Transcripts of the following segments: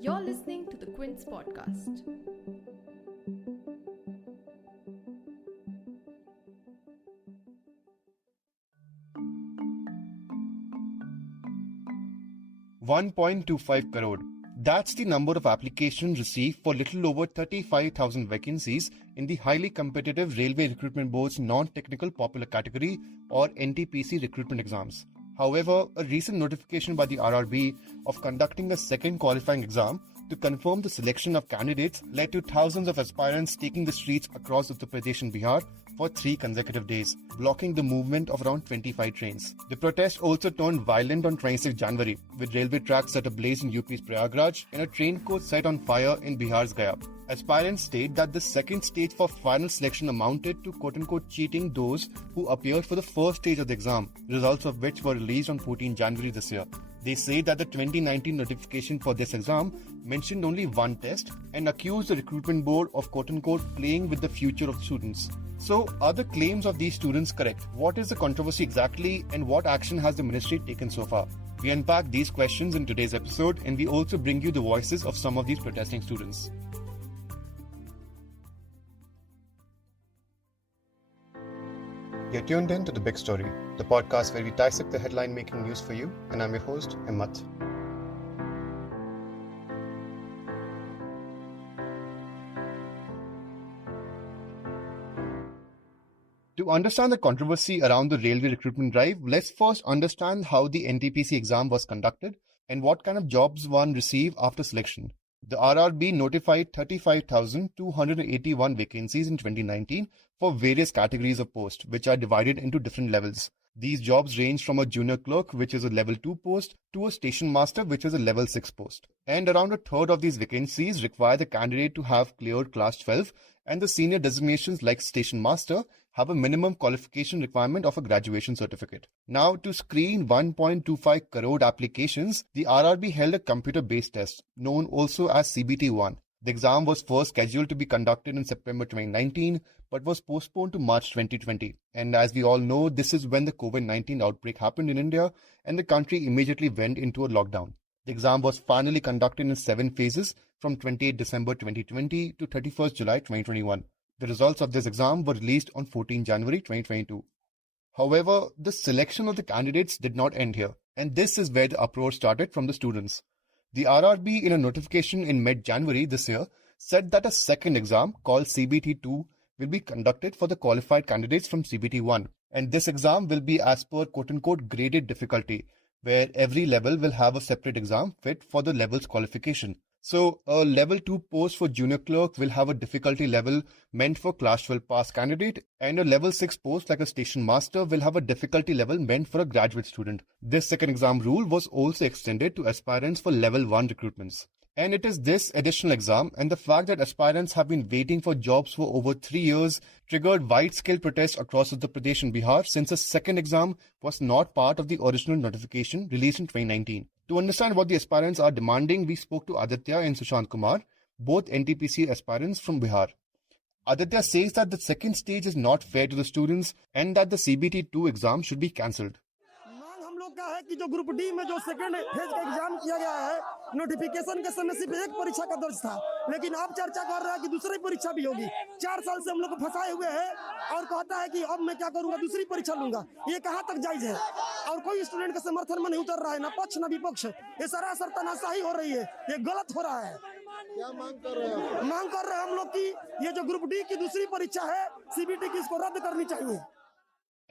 You're listening to the Quince podcast. $1.25 crore. That's the number of applications received for little over 35,000 vacancies in the highly competitive Railway Recruitment Board's non-technical popular category or NTPC recruitment exams. However, a recent notification by the RRB of conducting a second qualifying exam to confirm the selection of candidates led to thousands of aspirants taking the streets across Uttar Pradesh and Bihar for 3 consecutive days, blocking the movement of around 25 trains. The protest also turned violent on 26 January, with railway tracks set ablaze in UP's Prayagraj and a train coach set on fire in Bihar's Gaya. Aspirants state that the second stage for final selection amounted to quote-unquote cheating those who appeared for the first stage of the exam, results of which were released on 14 January this year. They say that the 2019 notification for this exam mentioned only one test and accused the recruitment board of quote-unquote playing with the future of students. So, are the claims of these students correct? What is the controversy exactly and what action has the ministry taken so far? We unpack these questions in today's episode and we also bring you the voices of some of these protesting students. You're tuned in to The Big Story, the podcast where we dissect the headline-making news for you, and I'm your host, Himmat. To understand the controversy around the railway recruitment drive, let's first understand how the NTPC exam was conducted and what kind of jobs one received after selection. The RRB notified 35,281 vacancies in 2019 for various categories of posts, which are divided into different levels. These jobs range from a junior clerk, which is a level 2 post, to a station master, which is a level 6 post. And around a third of these vacancies require the candidate to have cleared class 12, and the senior designations like station master have a minimum qualification requirement of a graduation certificate. Now, to screen 1.25 crore applications, the RRB held a computer-based test, known also as CBT-1. The exam was first scheduled to be conducted in September 2019, but was postponed to March 2020. And as we all know, this is when the COVID-19 outbreak happened in India, and the country immediately went into a lockdown. The exam was finally conducted in 7 phases from 28 December 2020 to 31st July 2021. The results of this exam were released on 14 January 2022. However, the selection of the candidates did not end here, and this is where the uproar started from the students. The RRB, in a notification in mid-January this year, said that a second exam called CBT-2 will be conducted for the qualified candidates from CBT-1, and this exam will be as per quote-unquote graded difficulty, where every level will have a separate exam fit for the level's qualification. So, a level 2 post for junior clerk will have a difficulty level meant for class 12 pass candidate, and a level 6 post like a station master will have a difficulty level meant for a graduate student. This second exam rule was also extended to aspirants for level 1 recruitments. And it is this additional exam and the fact that aspirants have been waiting for jobs for over 3 years triggered wide-scale protests across Uttar Pradesh and Bihar, since the second exam was not part of the original notification released in 2019. To understand what the aspirants are demanding, we spoke to Aditya and Sushant Kumar, both NTPC aspirants from Bihar. Aditya says that the second stage is not fair to the students and that the CBT-2 exam should be cancelled. का है कि जो group D में जो second phase का exam किया गया है, नोटिफिकेशन के समय सिर्फ एक परीक्षा का दर्ज था, लेकिन अब चर्चा कर रहा है कि दूसरी परीक्षा भी होगी। 4 साल से हम लोग को फंसाए हुए हैं और कहता है कि अब मैं क्या करूंगा, दूसरी परीक्षा लूंगा। ये कहां तक जायज है? और कोई स्टूडेंट के समर्थन में नहीं उतर रहा है, ना पक्ष ना विपक्ष। ये सरासर तानाशाही हो रही है, ये गलत हो रहा है। क्या मांग कर रहे हैं? मांग कर रहे हैं हम लोग की ये जो ग्रुप डी की दूसरी परीक्षा है सीबीटी की, इसको रद्द करनी चाहिए।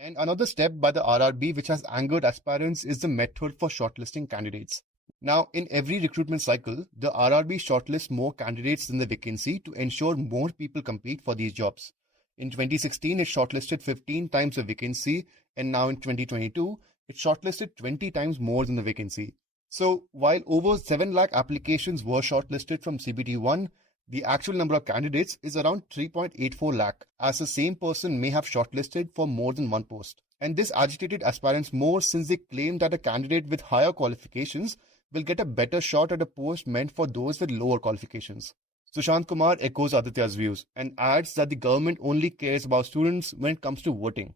And another step by the RRB which has angered aspirants is the method for shortlisting candidates. Now, in every recruitment cycle, the RRB shortlists more candidates than the vacancy to ensure more people compete for these jobs. In 2016, it shortlisted 15 times the vacancy, and now in 2022, it shortlisted 20 times more than the vacancy. So, while over 7 lakh applications were shortlisted from CBT-1, the actual number of candidates is around 3.84 lakh, as the same person may have shortlisted for more than one post. And this agitated aspirants more since they claim that a candidate with higher qualifications will get a better shot at a post meant for those with lower qualifications. Sushant Kumar echoes Aditya's views and adds that the government only cares about students when it comes to voting.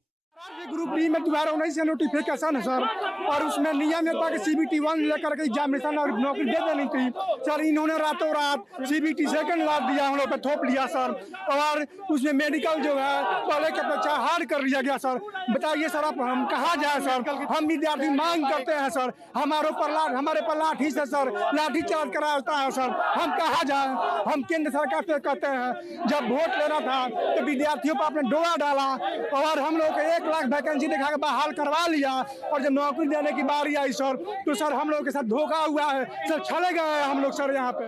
Group D में 2019 से notification है sir, और उसमें नियम ये था कि CBT 1 लेकर के एग्जामिनेशन और नौकरी दे देनी थी सर। इन्होंने रातों रात CBT सेकंड लाद दिया, हम लोग पे थोप लिया सर, और उसमें मेडिकल जो है पहले के अपेक्षा हार्ड कर लिया गया सर। बताइए सर, अब हम कहाँ जाए सर? हम विद्यार्थी मांग करते हैं सर, हमारे पर लाठी से सर लाठी चार्ज करा होता है सर। हम कहाँ जाए? हम केंद्र सरकार से कहते हैं, जब वोट लेना था तो विद्यार्थियों पर आपने डोरा डाला और हम लोग 1 लाख वैकेंसी दिखा के बहाल करवा लिया, और जब नौकरी देने की बारी आई सर तो सर हम लोग के साथ धोखा हुआ है सर, छले गए हैं हम लोग सर यहाँ पे।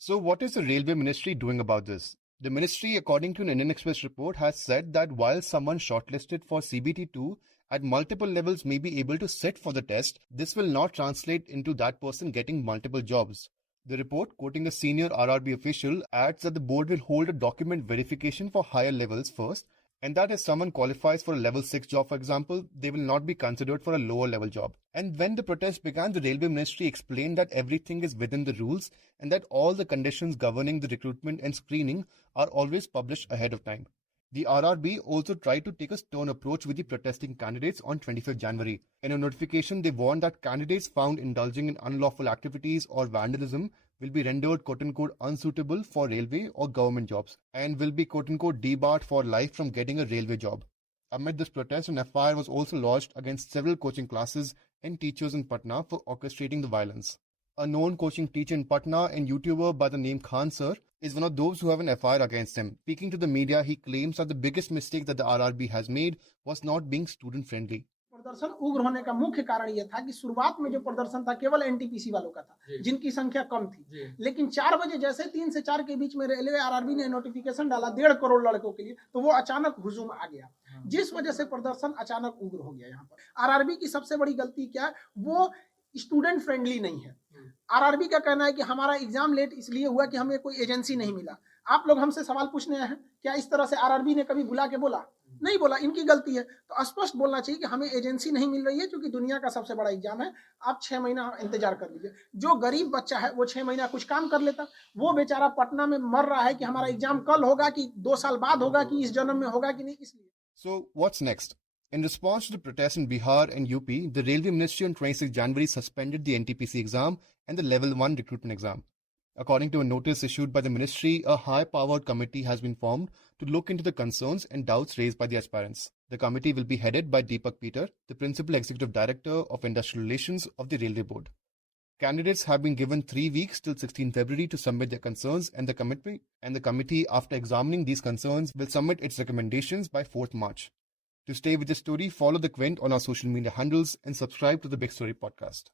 So what is the Railway Ministry doing about this? The ministry, according to an Indian Express report, has said that while someone shortlisted for CBT2 at multiple levels may be able to sit for the test, this will not translate into that person getting multiple jobs. The report, quoting a senior RRB official, adds that the board will hold a document verification for higher levels first, and that if someone qualifies for a level 6 job, for example, they will not be considered for a lower level job. And when the protest began, the Railway Ministry explained that everything is within the rules and that all the conditions governing the recruitment and screening are always published ahead of time. The RRB also tried to take a stern approach with the protesting candidates on 25th January. In a notification, they warned that candidates found indulging in unlawful activities or vandalism will be rendered quote-unquote unsuitable for railway or government jobs and will be quote-unquote debarred for life from getting a railway job. Amid this protest, an FIR was also lodged against several coaching classes and teachers in Patna for orchestrating the violence. A known coaching teacher in Patna and YouTuber by the name Khan Sir is one of those who have an FIR against him. Speaking to the media, he claims that the biggest mistake that the RRB has made was not being student-friendly. प्रदर्शन उग्र होने का मुख्य कारण यह था कि शुरुआत में जो प्रदर्शन था केवल एनटीपीसी वालों का था, जिनकी संख्या कम थी, लेकिन 4 बजे जैसे 3 से 4 के बीच में रेलवे आरआरबी ने नोटिफिकेशन डाला 1.5 करोड़ लड़कों के लिए, तो वो अचानक हुजूम आ गया, जिस वजह से प्रदर्शन अचानक उग्र हो गया। यहाँ पर आरआरबी की सबसे बड़ी गलती क्या है, वो स्टूडेंट फ्रेंडली नहीं है। आरआरबी का कहना है कि हमारा एग्जाम लेट इसलिए हुआ कि हमें कोई एजेंसी नहीं मिला। आप लोग हमसे सवाल पूछने आए हैं, क्या इस तरह से आरआरबी ने कभी बुला के बोला? नहीं बोला, इनकी गलती है। तो स्पष्ट बोलना चाहिए कि हमें एजेंसी नहीं मिल रही है, क्योंकि दुनिया का सबसे बड़ा एग्जाम है, आप 6 महीना इंतजार कर लीजिए। जो गरीब बच्चा है वो 6 महीना कुछ काम कर लेता, वो बेचारा पटना में मर रहा है कि हमारा एग्जाम कल होगा कि 2 साल बाद होगा कि इस जन्म में होगा कि नहीं, इसलिए। So what's next? In response to the protests in Bihar and UP, the Railway Ministry on 26 January suspended the NTPC exam and the Level 1 recruitment exam. According to a notice issued by the ministry, a high-powered committee has been formed to look into the concerns and doubts raised by the aspirants. The committee will be headed by Deepak Peter, the Principal Executive Director of Industrial Relations of the Railway Board. Candidates have been given 3 weeks till 16 February to submit their concerns, and the committee, after examining these concerns, will submit its recommendations by 4th March. To stay with the story, follow The Quint on our social media handles and subscribe to the Big Story podcast.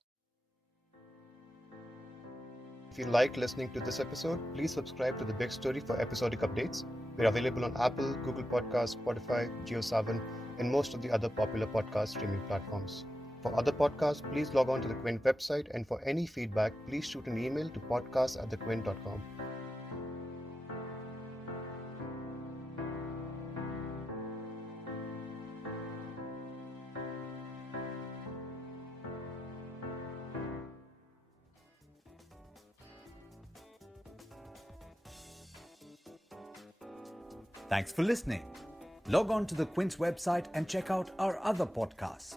If you liked listening to this episode, please subscribe to The Big Story for episodic updates. We're available on Apple, Google Podcasts, Spotify, JioSaavn, and most of the other popular podcast streaming platforms. For other podcasts, please log on to the Quint website, and for any feedback, please shoot an email to podcast@thequint.com. Thanks for listening. Log on to the Quint's website and check out our other podcasts.